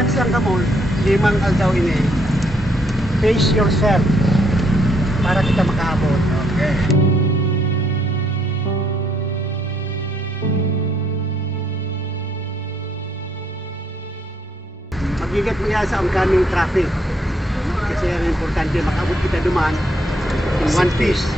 relax lang ka mo, 5 aldaw ini. Face yourself para kita makaabot. Okay. Mag-ingat mo yan sa oncoming traffic. Kasi ang importante, makaabot kita duman in one piece.